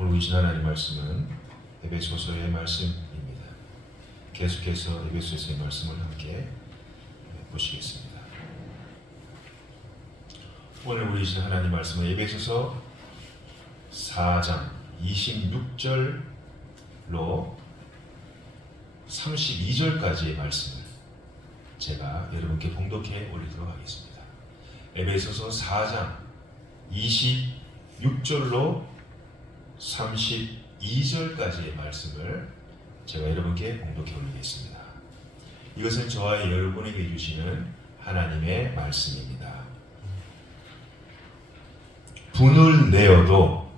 오늘 우리 하나님 말씀은 에베소서의 말씀입니다. 계속해서 에베소서의 말씀을 함께 보시겠습니다. 오늘 우리 하나님 말씀은 에베소서 4장 26절로 32절까지의 말씀을 제가 여러분께 봉독해 올리도록 하겠습니다. 에베소서 4장 26절로 32절까지의 말씀을 제가 여러분께 봉독해 올리겠습니다. 이것은 저와 여러분에게 주시는 하나님의 말씀입니다. 분을 내어도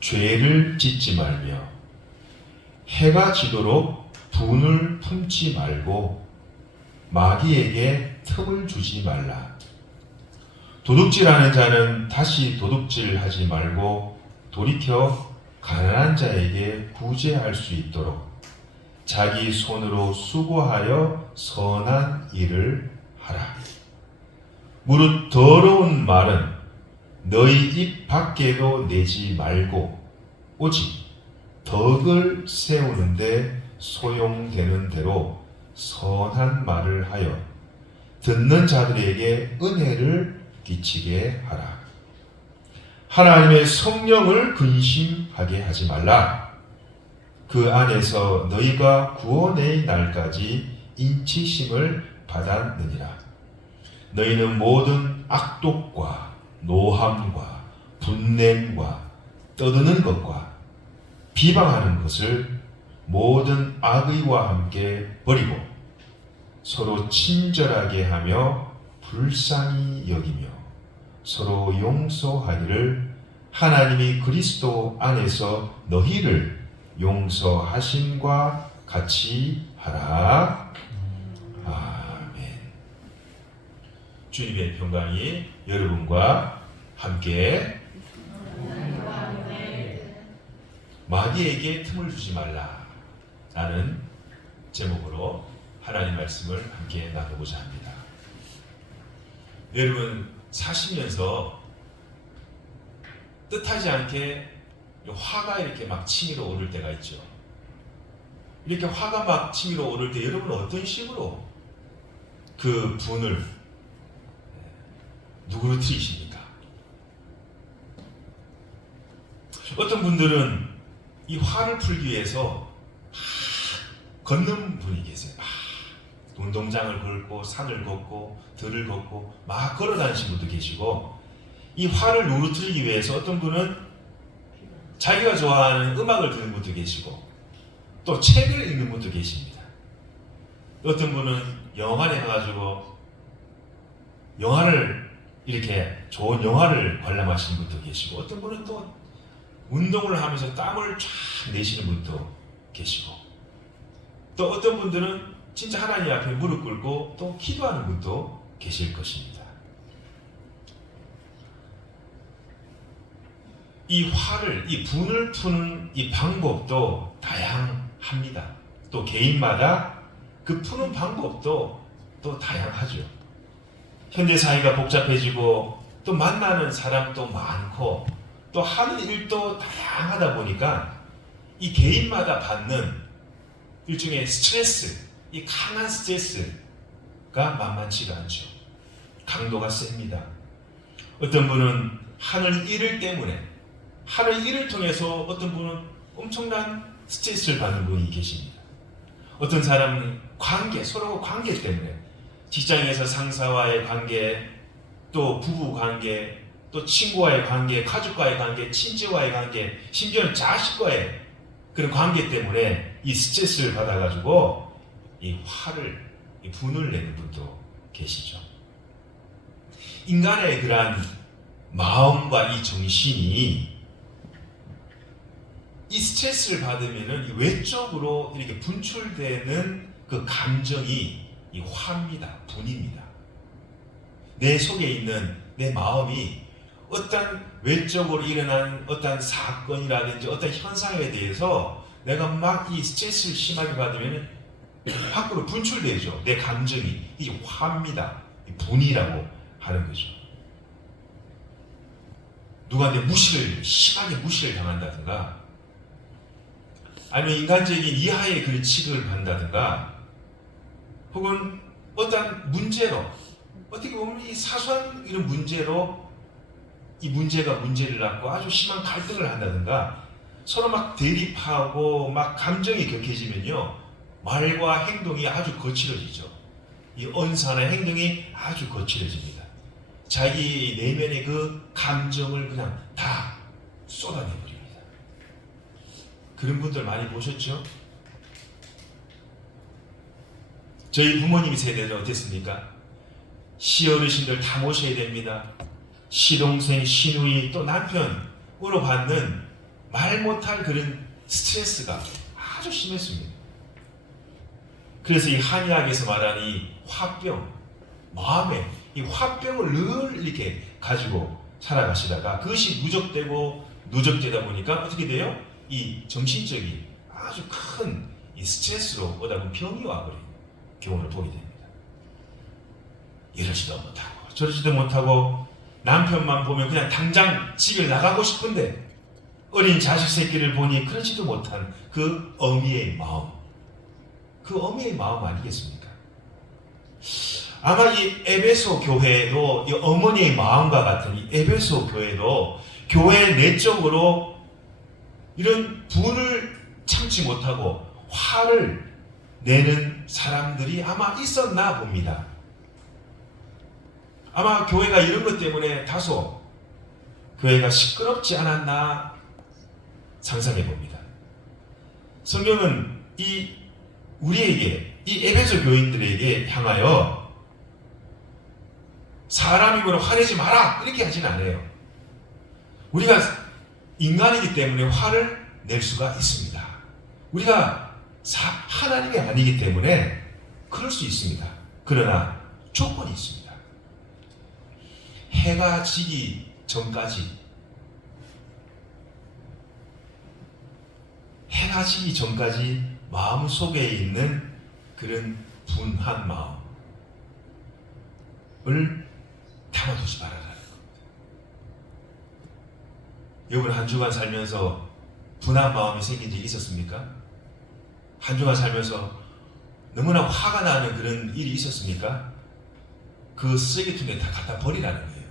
죄를 짓지 말며 해가 지도록 분을 품지 말고 마귀에게 틈을 주지 말라. 도둑질하는 자는 다시 도둑질하지 말고 돌이켜 가난한 자에게 구제할 수 있도록 자기 손으로 수고하여 선한 일을 하라. 무릇 더러운 말은 너희 입 밖에도 내지 말고 오직 덕을 세우는데 소용되는 대로 선한 말을 하여 듣는 자들에게 은혜를 끼치게 하라. 하나님의 성령을 근심하게 하지 말라. 그 안에서 너희가 구원의 날까지 인치심을 받았느니라. 너희는 모든 악독과 노함과 분냄과 떠드는 것과 비방하는 것을 모든 악의와 함께 버리고 서로 친절하게 하며 불쌍히 여기며 서로 용서하기를 하나님이 그리스도 안에서 너희를 용서하심과 같이 하라. 아멘. 주님의 평강이 여러분과 함께. 마귀에게 틈을 주지 말라 라는 제목으로 하나님 말씀을 함께 나누고자 합니다. 여러분 사시면서 뜻하지 않게 화가 이렇게 막 치밀어 오를 때가 있죠. 이렇게 화가 막 치밀어 오를 때 여러분은 어떤 식으로 그 분을 누그러뜨리십니까? 어떤 분들은 이 화를 풀기 위해서 걷는 분이 계세요. 운동장을 걷고 산을 걷고 들을 걷고 막 걸어 다니시는 분도 계시고, 이 화를 누그러뜨리기 위해서 어떤 분은 자기가 좋아하는 음악을 듣는 분도 계시고 또 책을 읽는 분도 계십니다. 어떤 분은 영화관에 가가지고 영화를 이렇게 좋은 영화를 관람하시는 분도 계시고, 어떤 분은 또 운동을 하면서 땀을 쫙 내시는 분도 계시고, 또 어떤 분들은 진짜 하나님 앞에 무릎 꿇고 또 기도하는 분도 계실 것입니다. 이 화를, 이 분을 푸는 이 방법도 다양합니다. 또 개인마다 그 푸는 방법도 또 다양하죠. 현대사회가 복잡해지고 또 만나는 사람도 많고 또 하는 일도 다양하다 보니까 이 개인마다 받는 일종의 스트레스, 이 강한 스트레스가 만만치가 않죠. 강도가 셉니다. 어떤 분은 하는 일을 때문에, 하는 일을 통해서 어떤 분은 엄청난 스트레스를 받는 분이 계십니다. 어떤 사람은 관계, 서로 관계 때문에, 직장에서 상사와의 관계, 또 부부 관계, 또 친구와의 관계, 가족과의 관계, 친지와의 관계, 심지어는 자식과의 그런 관계 때문에 이 스트레스를 받아가지고 이 화를, 이 분을 내는 분도 계시죠. 인간의 그러한 마음과 이 정신이 이 스트레스를 받으면은 외적으로 이렇게 분출되는 그 감정이 이 화입니다. 분입니다. 내 속에 있는 내 마음이 어떤 외적으로 일어난 어떤 사건이라든지 어떤 현상에 대해서 내가 막 이 스트레스를 심하게 받으면 밖으로 분출되죠. 내 감정이. 이게 화입니다. 분이라고 하는 거죠. 누구한테 심하게 무시를 당한다든가 아니면 인간적인 이하의 그런 취급을 받는다든가, 혹은 어떤 문제로, 어떻게 보면 이 사소한 이런 문제로 이 문제가 문제를 낳고 아주 심한 갈등을 한다든가, 서로 막 대립하고 막 감정이 격해지면요, 말과 행동이 아주 거칠어지죠. 이 언사나 행동이 아주 거칠어집니다. 자기 내면의 그 감정을 그냥 다 쏟아내버립니다. 그런 분들 많이 보셨죠? 저희 부모님 세대는 어땠습니까? 시어르신들 다 모셔야 됩니다. 시동생, 시누이, 또 남편으로 받는 말 못할 그런 스트레스가 아주 심했습니다. 그래서 이 한의학에서 말하는 이 화병, 마음에 이 화병을 늘 이렇게 가지고 살아가시다가 그것이 누적되다 보니까 어떻게 돼요? 이 정신적인 아주 큰 이 스트레스로 오다 보면 병이 와버리는 경우를 보게 됩니다. 이러지도 못하고 저러지도 못하고 남편만 보면 그냥 당장 집에 나가고 싶은데 어린 자식 새끼를 보니 그러지도 못한 그 어미의 마음, 그 어미의 마음 아니겠습니까? 아마 이 에베소 교회도 이 어머니의 마음과 같은 이 에베소 교회도 교회 내적으로 이런 분을 참지 못하고 화를 내는 사람들이 아마 있었나 봅니다. 아마 교회가 이런 것 때문에 다소 교회가 시끄럽지 않았나 상상해 봅니다. 성경은 우리에게 이 에베소 교인들에게 향하여 사람이므로 화내지 마라 이렇게 하진 않아요. 우리가 인간이기 때문에 화를 낼 수가 있습니다. 우리가 하나님이 아니기 때문에 그럴 수 있습니다. 그러나 조건이 있습니다. 해가 지기 전까지 마음속에 있는 그런 분한 마음을 담아두지 말아라는 겁니다. 여러분 한 주간 살면서 분한 마음이 생긴 적이 있었습니까? 한 주간 살면서 너무나 화가 나는 그런 일이 있었습니까? 그 쓰레기통에 다 갖다 버리라는 거예요.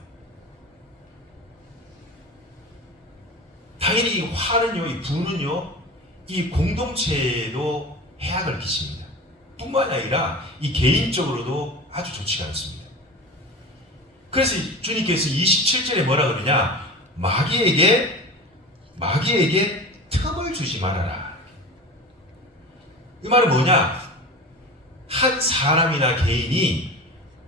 당연히 이 화는요, 이 분은요, 이 공동체에도 해악을 끼칩니다. 뿐만 아니라 이 개인적으로도 아주 좋지가 않습니다. 그래서 주님께서 27절에 뭐라 그러냐? 마귀에게 틈을 주지 말아라. 이 말은 뭐냐? 한 사람이나 개인이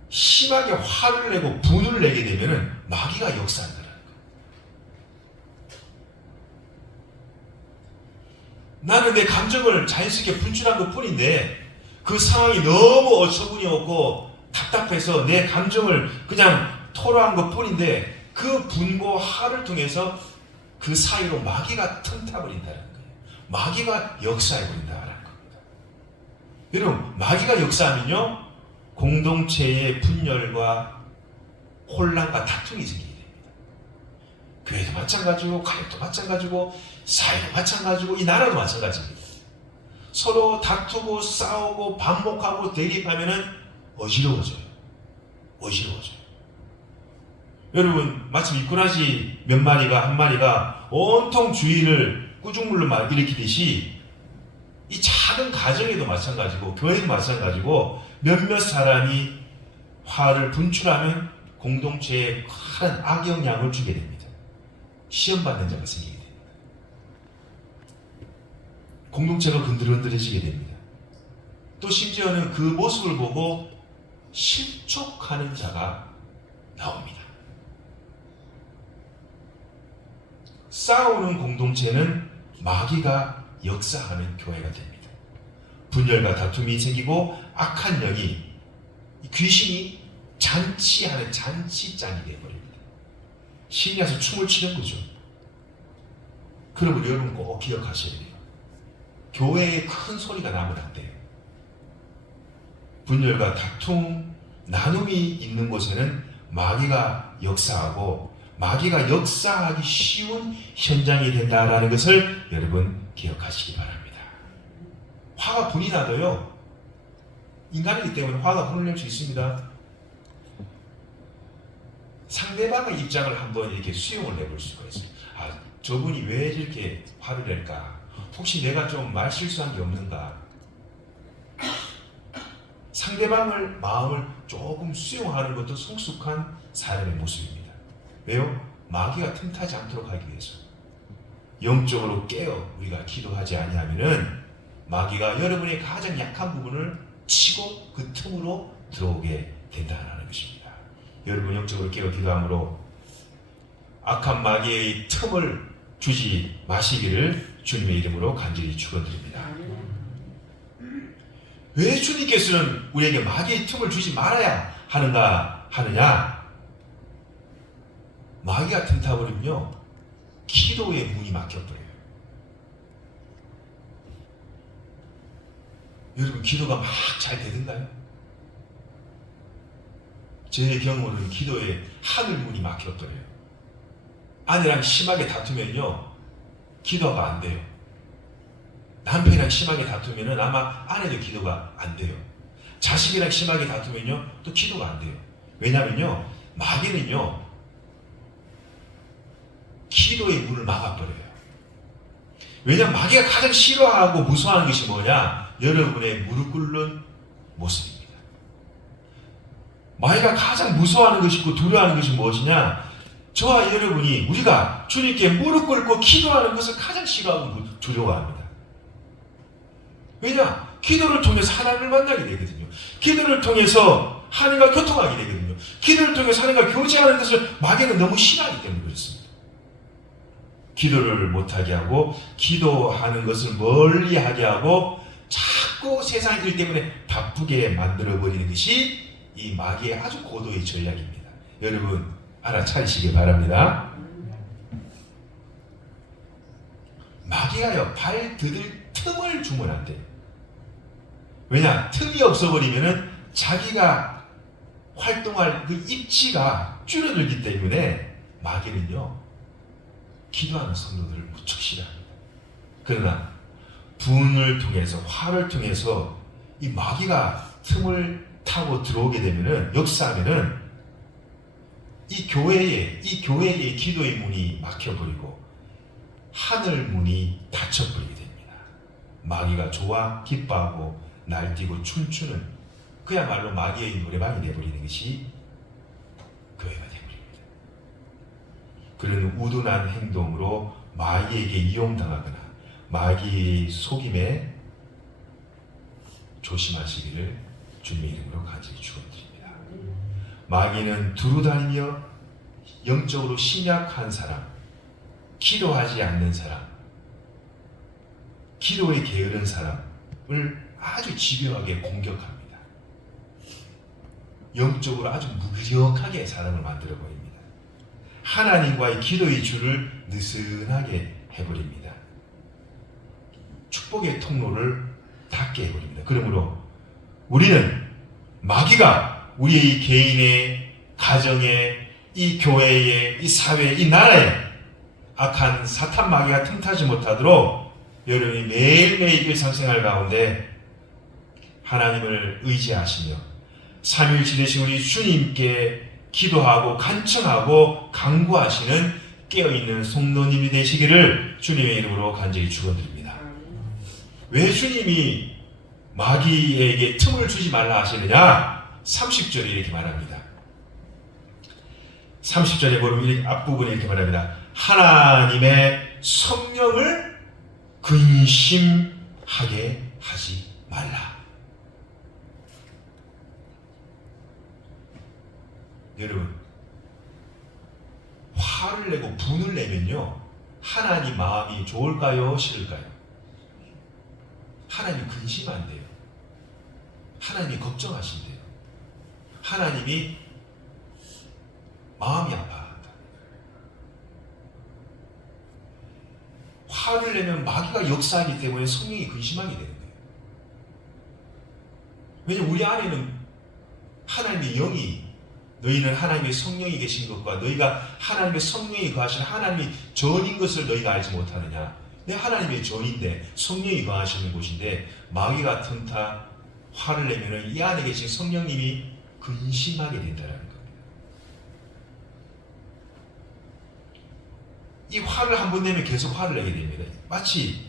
심하게 화를 내고 분을 내게 되면은 마귀가 역사한다는 거예요. 나는 내 감정을 자연스럽게 분출한 것 뿐인데 그 상황이 너무 어처구니 없고 답답해서 내 감정을 그냥 토로한 것 뿐인데 그 분고 화를 통해서 그 사이로 마귀가 틈타버린다는 거예요. 마귀가 역사해버린다는 겁니다. 여러분, 마귀가 역사하면요, 공동체의 분열과 혼란과 다툼이 생기게 됩니다. 교회도 마찬가지고, 가족도 마찬가지고, 사회도 마찬가지고, 이 나라도 마찬가지입니다. 서로 다투고 싸우고 반목하고 대립하면은 어지러워져요. 여러분, 마침 미꾸라지 몇 마리가 한 마리가 온통 주위를 꾸중물로 막 일으키듯이 이 작은 가정에도 마찬가지고 교회도 마찬가지고 몇몇 사람이 화를 분출하면 공동체에 큰 악영향을 주게 됩니다. 시험받는 자가 생기게 됩니다. 공동체가 흔들흔들해지게 됩니다. 또 심지어는 그 모습을 보고 실족하는 자가 나옵니다. 싸우는 공동체는 마귀가 역사하는 교회가 됩니다. 분열과 다툼이 생기고 악한 영이, 귀신이 잔치하는 잔치장이 되어버립니다. 신이 와서 춤을 추는 거죠. 그러면 여러분 꼭 기억하셔야 돼요. 교회에 큰 소리가 나면 안 돼요. 분열과 다툼, 나눔이 있는 곳에는 마귀가 역사하고 마귀가 역사하기 쉬운 현장이 된다라는 것을 여러분 기억하시기 바랍니다. 화가 분이 나도요, 인간이기 때문에 화가 분을 낼 수 있습니다. 상대방의 입장을 한번 이렇게 수용을 해볼 수가 있어요. 아, 저분이 왜 이렇게 화를 낼까? 혹시 내가 좀 말 실수한 게 없는가? 상대방을 마음을 조금 수용하는 것도 성숙한 사람의 모습입니다. 왜요? 마귀가 틈타지 않도록 하기 위해서. 영적으로 깨어 우리가 기도하지 아니하면은 마귀가 여러분의 가장 약한 부분을 치고 그 틈으로 들어오게 된다는 것입니다. 여러분 영적으로 깨어 기도함으로 악한 마귀의 틈을 주지 마시기를 주님의 이름으로 간절히 축원드립니다. 왜 주님께서는 우리에게 마귀의 틈을 주지 말아야 하느냐? 마귀가 틈타버리면요, 기도의 문이 막혀버려요. 여러분 기도가 막 잘 되던가요? 제 경우는 기도에 하늘 문이 막혀버려요. 아내랑 심하게 다투면요, 기도가 안 돼요. 남편이랑 심하게 다투면은 아마 아내도 기도가 안 돼요. 자식이랑 심하게 다투면요, 또 기도가 안 돼요. 왜냐면요, 마귀는요, 기도의 문을 막아버려요. 왜냐면 마귀가 가장 싫어하고 무서워하는 것이 뭐냐? 여러분의 무릎 꿇는 모습입니다. 마귀가 가장 무서워하는 것이 있고 두려워하는 것이 무엇이냐? 저와 여러분이 우리가 주님께 무릎 꿇고 기도하는 것을 가장 싫어하고 두려워합니다. 왜냐? 기도를 통해서 하나님을 만나게 되거든요. 기도를 통해서 하나님과 교통하게 되거든요. 기도를 통해서 하나님과 교제하는 것을 마귀는 너무 싫어하기 때문에 그렇습니다. 기도를 못하게 하고 기도하는 것을 멀리하게 하고 자꾸 세상 일 때문에 바쁘게 만들어버리는 것이 이 마귀의 아주 고도의 전략입니다. 여러분 알아차리시기 바랍니다. 마귀가요, 발 디딜 틈을 주면 안 돼요. 왜냐? 틈이 없어버리면은 자기가 활동할 그 입지가 줄어들기 때문에 마귀는요, 기도하는 성도들을 무척 싫어합니다. 그러나 분을 통해서, 화를 통해서 이 마귀가 틈을 타고 들어오게 되면은, 역사하면은 이 교회의 기도의 문이 막혀버리고 하늘 문이 닫혀버리게 됩니다. 마귀가 좋아 기뻐하고 날뛰고 춤추는, 그야말로 마귀의 노래방이 되어버리는 것이 교회가 되어버립니다. 그런 우둔한 행동으로 마귀에게 이용당하거나 마귀의 속임에 조심하시기를 주님의 이름으로 간절히 축원드립니다. 마귀는 두루다니며 영적으로 신약한 사람, 기도하지 않는 사람, 기도에 게으른 사람을 아주 집요하게 공격합니다. 영적으로 아주 무기력하게 사람을 만들어 버립니다. 하나님과의 기도의 줄을 느슨하게 해버립니다. 축복의 통로를 닫게 해버립니다. 그러므로 우리는 마귀가 우리의 개인의 가정에, 이 교회에, 이 사회에, 이 나라에 악한 사탄 마귀가 틈타지 못하도록 여러분이 매일매일 일상생활 가운데 하나님을 의지하시며 삼위일체 되신 우리 주님께 기도하고 간청하고 간구하시는 깨어있는 성도님이 되시기를 주님의 이름으로 간절히 축원드립니다. 왜 주님이 마귀에게 틈을 주지 말라 하시느냐? 30절에 이렇게 말합니다. 30절에 보면 이렇게 앞부분에 이렇게 말합니다. 하나님의 성령을 근심하게 하지 말라. 여러분, 화를 내고 분을 내면요, 하나님 마음이 좋을까요? 싫을까요? 하나님 근심한대요. 하나님이 걱정하신대요. 하나님이 마음이 아파한다. 화를 내면 마귀가 역사하기 때문에 성령이 근심하게 되는 거예요. 왜냐하면 우리 안에는 하나님의 영이, 너희는 하나님의 성령이 계신 것과 너희가 하나님의 성령이 거하신 하나님이 전인 것을 너희가 알지 못하느냐. 내 하나님의 전인데 성령이 거하시는 곳인데 마귀가 틈타 화를 내면은 이 안에 계신 성령님이 근심하게 된다는 겁니다. 이 화를 한 번 내면 계속 화를 내게 됩니다. 마치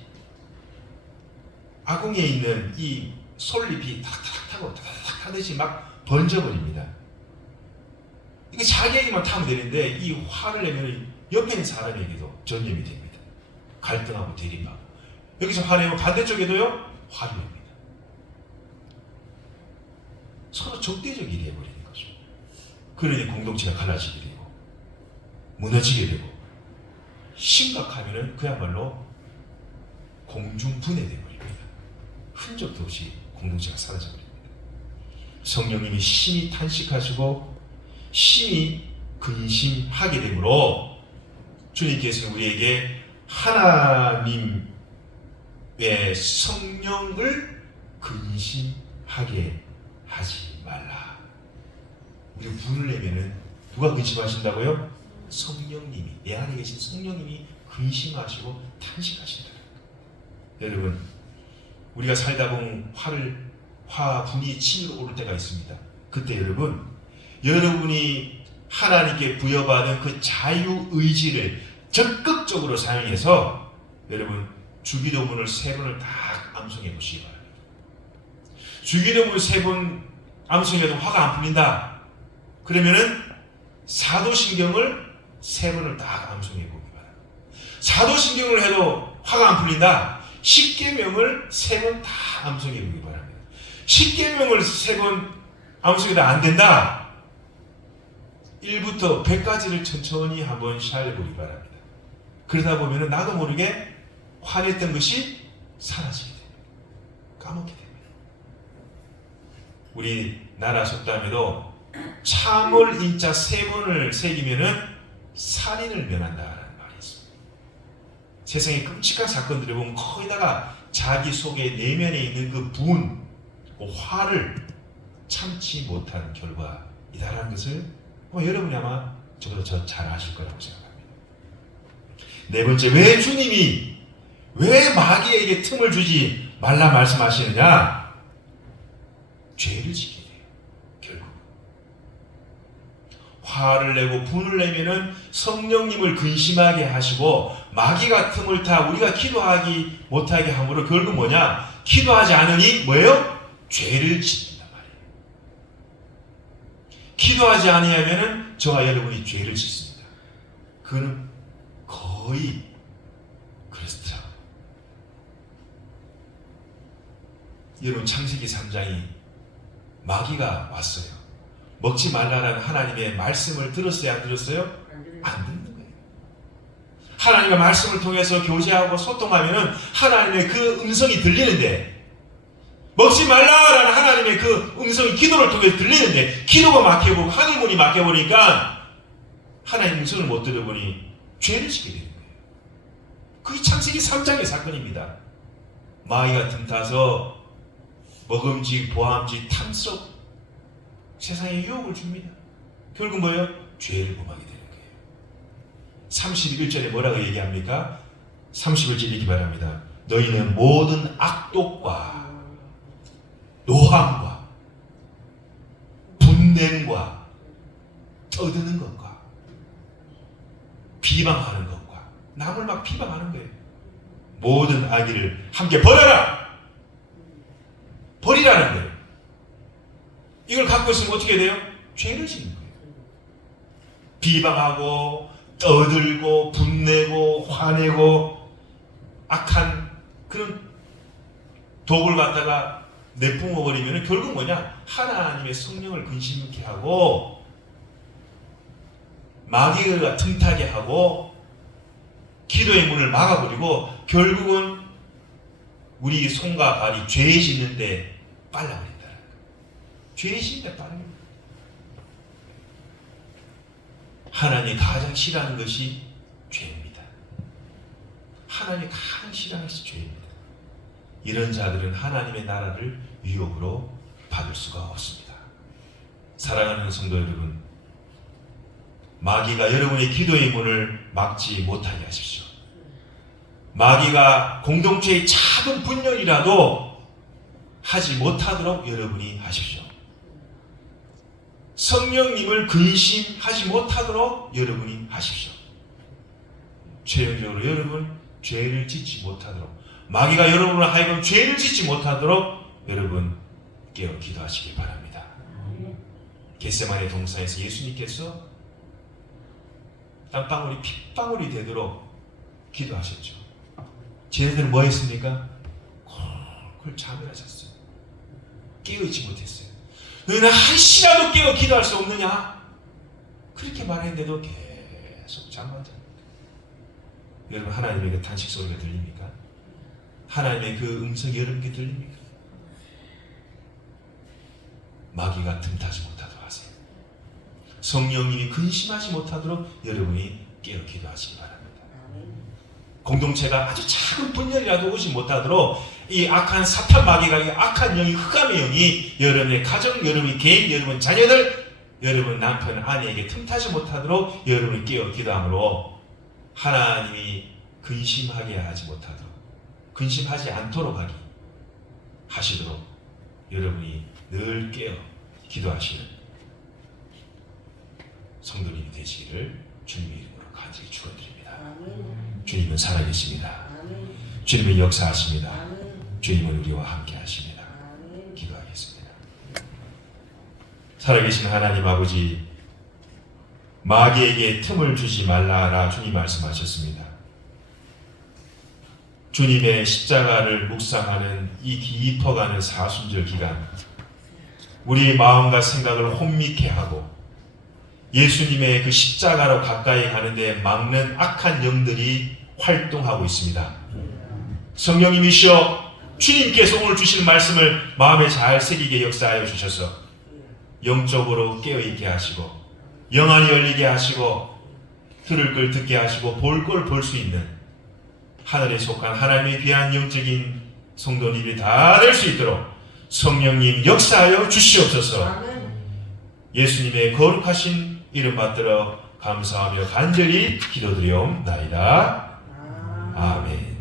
아궁이에 있는 이 솔잎이 탁탁 타고 탁탁 타듯이 막 번져버립니다. 이게 자기에게만 타면 되는데 이 화를 내면 옆에 있는 사람에게도 전염이 됩니다. 갈등하고 대립하고 여기서 화내면 반대쪽에도요 화를 냅니다. 서로 적대적이 되어버리는 거죠. 그러니 공동체가 갈라지게 되고 무너지게 되고 심각하면은 그야말로 공중분해되어 버립니다. 흔적도 없이 공동체가 사라져버립니다. 성령님이 심히 탄식하시고 심히 근심하게 되므로 주님께서는 우리에게 하나님의 성령을 근심하게 하지 말라. 우리 분을 내면은 누가 근심하신다고요? 성령님이, 내 안에 계신 성령님이 근심하시고 탄식하신다. 여러분, 우리가 살다 보면 분이 치밀어 오를 때가 있습니다. 그때 여러분이 하나님께 부여받은 그 자유의지를 적극적으로 사용해서 여러분 주기도문을 3번을 다 암송해 보시기 바랍니다. 주기도문 3번 암송해도 화가 안 풀린다. 그러면은 사도신경을 3번을 다 암송해 보기 바랍니다. 사도신경을 해도 화가 안 풀린다. 십계명을 3번 다 암송해 보기 바랍니다. 십계명을 3번 암송해도 안 된다. 1부터 100까지를 천천히 한번 샬려 보기 바랍니다. 그러다 보면 나도 모르게 화냈던 것이 사라지게 됩니다. 까먹게 됩니다. 우리나라 속담에도 참을 인자 3번을 새기면은 살인을 면한다라는 말이 있습니다. 세상의 끔찍한 사건들을 보면 거기다가 자기 속에 내면에 있는 그 분, 그 화를 참지 못한 결과이다라는 것을 여러분이 아마 저보다 더 잘 아실 거라고 생각합니다. 4번째, 왜 주님이 왜 마귀에게 틈을 주지 말라 말씀하시느냐? 죄를 지게 돼요. 결국 화를 내고 분을 내면은 성령님을 근심하게 하시고 마귀가 틈을 타 우리가 기도하기 못하게 함으로 결국 뭐냐? 기도하지 않으니 뭐예요? 죄를 짓는단 말이에요. 기도하지 아니하면은 저와 여러분이 죄를 짓습니다. 그는 거의 그렇더라고요. 여러분 창세기 3장이 마귀가 왔어요. 먹지 말라라는 하나님의 말씀을 들었어요? 안 들었어요? 안 듣는 거예요. 하나님의 말씀을 통해서 교제하고 소통하면은 하나님의 그 음성이 들리는데 먹지 말라라는 하나님의 그 음성이 기도를 통해 들리는데 기도가 막혀보고 하늘 문이 막혀보니까 하나님 음성을 못 들어보니 죄를 짓게 되는 거예요. 그게 창세기 3장의 사건입니다. 마귀가 틈타서 먹음직, 보암직, 탐욕 세상에 유혹을 줍니다. 결국 뭐예요? 죄를 범하게 되는 거예요. 31절에 뭐라고 얘기합니까? 31절 읽기 바랍니다. 너희는 모든 악독과 노함과 분냄과 떠드는 것과 비방하는 것과 남을 막 비방하는 거예요. 모든 악의를 함께 버려라! 버리라는 거예요. 이걸 갖고 있으면 어떻게 돼요? 죄를 짓는 거예요. 비방하고 떠들고 분내고 화내고 악한 그런 독을 갖다가 내뿜어버리면 결국 뭐냐? 하나님의 성령을 근심케 하고 마귀가 틈타게 하고 기도의 문을 막아버리고 결국은 우리 손과 발이 죄 짓는데 빨라버린다는 거예요. 죄 짓는데 빠릅니다. 하나님이 가장 싫어하는 것이 죄입니다. 하나님이 가장 싫어하는 것이 죄입니다. 이런 자들은 하나님의 나라를 유혹으로 받을 수가 없습니다. 사랑하는 성도 여러분, 마귀가 여러분의 기도의 문을 막지 못하게 하십시오. 마귀가 공동체의 작은 분열이라도 하지 못하도록 여러분이 하십시오. 성령님을 근심하지 못하도록 여러분이 하십시오. 최종적으로 여러분 죄를 짓지 못하도록, 마귀가 여러분을 하여금 죄를 짓지 못하도록 여러분 깨어 기도하시기 바랍니다. 겟세마네 동산에서 예수님께서 땀방울이 핏방울이 되도록 기도하셨죠. 쟤네들은 뭐 했습니까? 콜콜 잠을 하셨어요. 깨어있지 못했어요. 너희는 한시라도 깨어 기도할 수 없느냐? 그렇게 말했는데도 계속 잠만 잡니다. 여러분, 하나님의 그 탄식 소리가 들립니까? 하나님의 그 음성이 여러분께 들립니까? 마귀가 틈타지 못하도록 하세요. 성령님이 근심하지 못하도록 여러분이 깨어 기도하시기 바랍니다. 공동체가 아주 작은 분열이라도 오지 못하도록 이 악한 사탄 마귀가, 이 악한 영이, 흑암의 영이 여러분의 가정, 여러분의 개인, 여러분 자녀들, 여러분 남편, 아내에게 틈타지 못하도록 여러분이 깨어 기도함으로 하나님이 근심하게 하지 못하도록, 근심하지 않도록 하시도록 여러분이 늘 깨어 기도하시는 성도님이 되시기를 주님의 이름으로 간절히 축원드립니다. 주님은 살아계십니다. 주님은 역사하십니다. 주님은 우리와 함께 하십니다. 기도하겠습니다. 살아계신 하나님 아버지, 마귀에게 틈을 주지 말라라 주님 말씀하셨습니다. 주님의 십자가를 묵상하는 이 깊어가는 사순절 기간, 우리의 마음과 생각을 혼미케 하고 예수님의 그 십자가로 가까이 가는데 막는 악한 영들이 활동하고 있습니다. 성령님이시여, 주님께서 오늘 주실 말씀을 마음에 잘 새기게 역사하여 주셔서 영적으로 깨어있게 하시고, 영안이 열리게 하시고, 들을 걸 듣게 하시고, 볼 걸 볼 수 있는 하늘에 속한 하나님의 귀한 영적인 성도님이 다 될 수 있도록 성령님 역사하여 주시옵소서. 예수님의 거룩하신 이름 받들어 감사하며 간절히 기도드리옵나이다. 아멘.